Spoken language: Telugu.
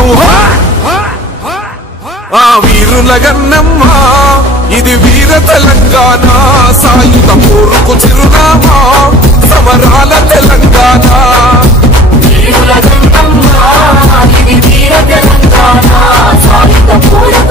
మనం ఆ వీరుల గన్నమ్మ ఇది వీర తెలంగాణ సాయుధ పోరుకు చిరునామా సమరాల తెలంగాణ వీరుల గన్నమ్మ ఇది వీర తెలంగాణ సాయుధ పోరుకు